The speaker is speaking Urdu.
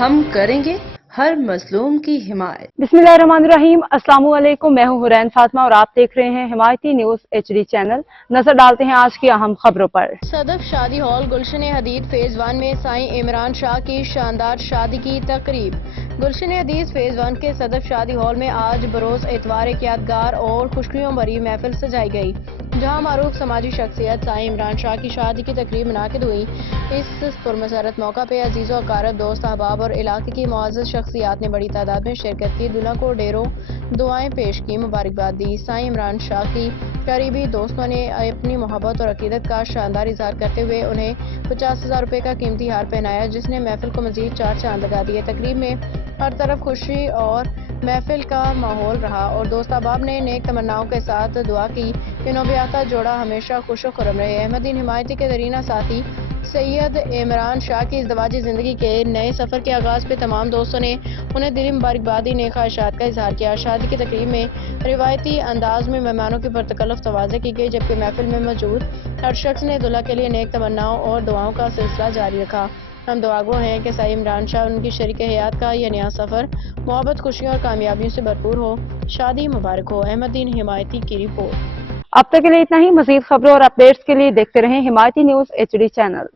ہم کریں گے ہر مظلوم کی حمایت۔ بسم اللہ الرحمن الرحیم، السلام علیکم، میں ہوں حرین فاطمہ اور آپ دیکھ رہے ہیں حمایتی نیوز HD چینل۔ نظر ڈالتے ہیں آج کی اہم خبروں پر۔ صدف شادی ہال گلشن حدید فیز 1 میں سائیں عمران شاہ کی شاندار شادی کی تقریب۔ گلشن حدید فیز 1 کے صدف شادی ہال میں آج بروز اتوار ایک یادگار اور خوشیوں بھری محفل سجائی گئی، جہاں معروف سماجی شخصیت سائیں عمران شاہ کی شادی کی تقریب منعقد ہوئی۔ اس پرمسرت موقع پہ عزیز و اقارب، دوست احباب اور علاقے کی معزز شخصیات نے بڑی تعداد میں شرکت کی، دلہا کو ڈھیروں دعائیں پیش کی، مبارکباد دی۔ سائیں عمران شاہ کی قریبی دوستوں نے اپنی محبت اور عقیدت کا شاندار اظہار کرتے ہوئے انہیں 50,000 روپے کا قیمتی ہار پہنایا، جس نے محفل کو مزید 4 چاند لگا دیے۔ تقریب میں ہر طرف خوشی اور محفل کا ماحول رہا اور دوست احباب نے نیک تمناؤں کے ساتھ دعا کی کہ نوبیافتہ جوڑا ہمیشہ خوش و خرم رہے۔ احمدین حمایتی کے درینہ ساتھی سید عمران شاہ کی ازدواجی زندگی کے نئے سفر کے آغاز پہ تمام دوستوں نے انہیں دلی مبارکباد دی، نیک خواہشات کا اظہار کیا۔ شادی کی تقریب میں روایتی انداز میں مہمانوں کی پرتکلف توازی کی گئی، جبکہ محفل میں موجود ہر شخص نے دلہا کے لیے نیک تمناؤں اور دعاؤں کا سلسلہ جاری رکھا۔ ہم دعاگو ہیں کہ سائیں عمران شاہ اور ان کی شریک حیات کا یہ نیا سفر محبت، خوشیوں اور کامیابیوں سے بھرپور ہو۔ شادی مبارک ہو۔ احمدین حمایتی کی رپورٹ۔ اب تک کے لیے اتنا ہی۔ مزید خبروں اور اپڈیٹس کے لیے دیکھتے رہیں حمایتی نیوز HD چینل۔